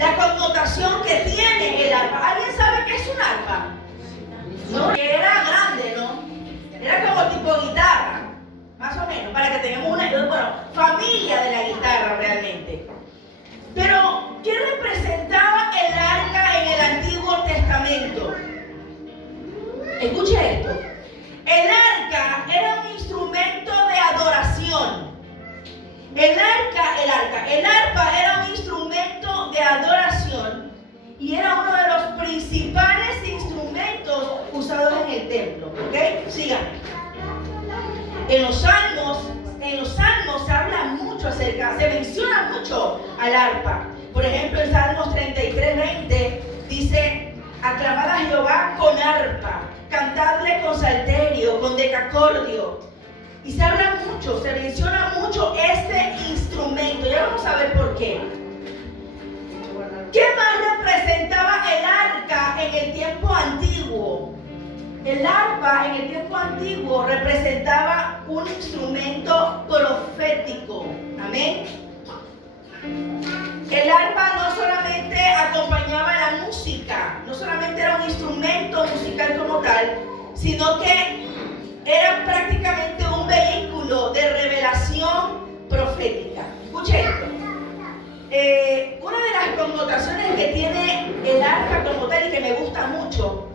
la connotación que tiene el arpa. ¿Alguien sabe qué es un arpa? No, era grande, ¿no? Era como tipo guitarra, más o menos, para que tengamos una familia de la guitarra realmente. Pero, ¿qué representaba el arca en el Antiguo Testamento? Escuche esto. El arca era un instrumento de adoración. El arpa era un instrumento de adoración y era uno de los principales instrumentos usados en el templo. ¿Ok? Sigan. En los salmos se habla mucho se menciona mucho al arpa. Por ejemplo, en Salmos 33:20 dice: aclamad a Jehová con arpa, cantadle con salterio, con decacordio. Y se habla mucho, se menciona mucho este instrumento. Ya vamos a ver por qué. ¿Qué más representaba el arca en el tiempo antiguo? El arpa en el tiempo antiguo representaba un instrumento profético. Amén. El arpa no solamente acompañaba la música, no solamente era un instrumento musical como tal, sino que era prácticamente un vehículo de revelación profética. Escuche esto. Una de las connotaciones que tiene el arpa como tal y que me gusta mucho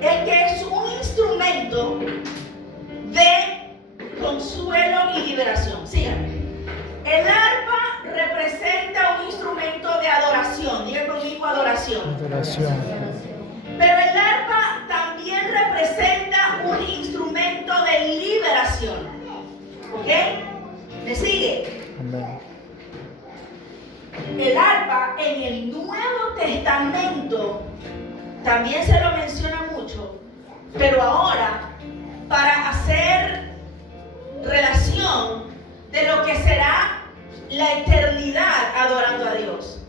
es que es un instrumento de consuelo y liberación. Síganme. El arpa representa un instrumento de adoración. Diga conmigo: adoración. Adoración. Pero el arpa también representa un instrumento de liberación. ¿Ok? ¿Me sigue? Amén. El arpa en el Nuevo Testamento también se lo menciona mucho, pero ahora para hacer relación de lo que será la eternidad adorando a Dios.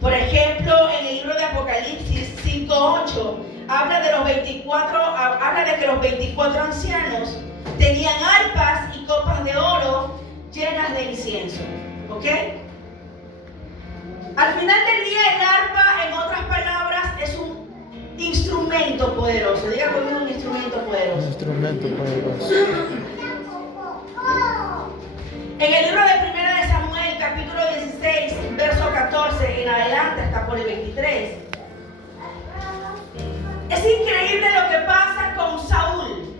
Por ejemplo, en el libro de Apocalipsis 5:8 habla de que los 24 ancianos tenían arpas y copas de oro llenas de incienso. ¿Ok? Al final del día, el arpa, en otras palabras, es un instrumento poderoso. Diga conmigo: un instrumento poderoso. Un instrumento poderoso. En el libro de 1 de Samuel, capítulo 16, verso 14 en adelante, hasta por el 23. Es increíble lo que pasa con Saúl.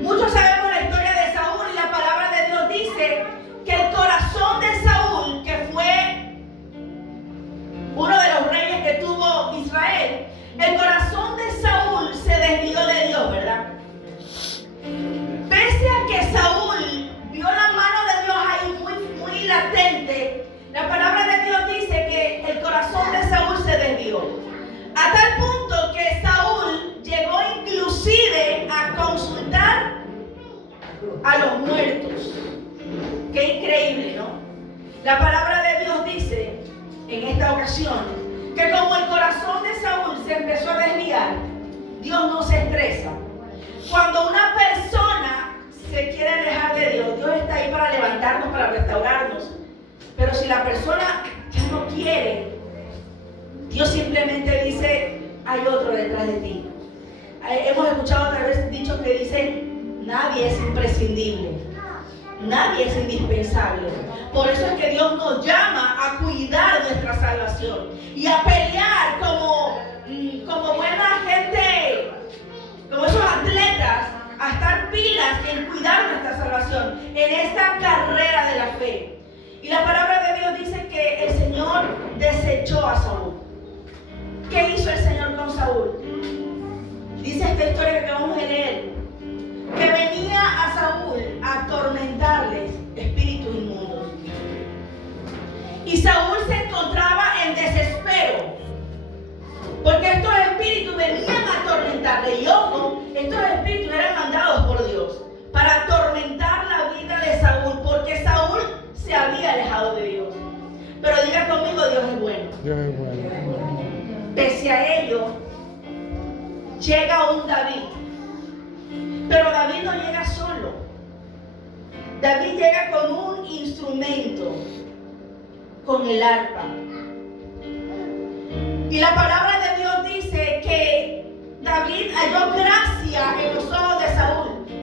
Muchos sabemos la historia de Saúl y la palabra de Dios dice que el corazón de Saúl, que fue uno de los reyes que tuvo Israel, el corazón de Saúl se desvió de Dios, ¿verdad? Pese a que Saúl vio la mano de Dios ahí muy latente, la palabra de Dios dice que el corazón de Saúl se desvió. A tal punto que Saúl llegó inclusive a consultar a los muertos. Qué increíble, ¿no? La palabra de Dios dice en esta ocasión que como el corazón de Saúl se empezó a desviar, Dios no se estresa. Cuando una persona se quiere alejar de Dios, Dios está ahí para levantarnos, para restaurarnos. Pero si la persona ya no quiere, Dios simplemente dice: hay otro detrás de ti. Hemos escuchado otra vez dichos que dicen: nadie es imprescindible, nadie es indispensable. Por eso es que Dios nos llama a cuidar nuestra salvación y a pelear como buena gente, como esos atletas, a estar pilas en cuidar nuestra salvación en esta carrera de la fe. Y la palabra de Dios dice que el Señor desechó a Saúl. ¿Qué hizo el Señor con Saúl? Dice esta historia que acabamos de leer, que venía a Saúl a atormentarles espíritus inmundos. Y Saúl se encontraba en desespero, porque estos espíritus venían a atormentarle. Y ojo, estos espíritus eran mandados por Dios para atormentar la vida de Saúl, porque Saúl se había alejado de Dios. Pero diga conmigo: Dios es bueno. Dios es bueno. Pese a ello, llega un David. Pero David no llega solo. David llega con un instrumento, con el arpa. Y la palabra de Dios dice que David halló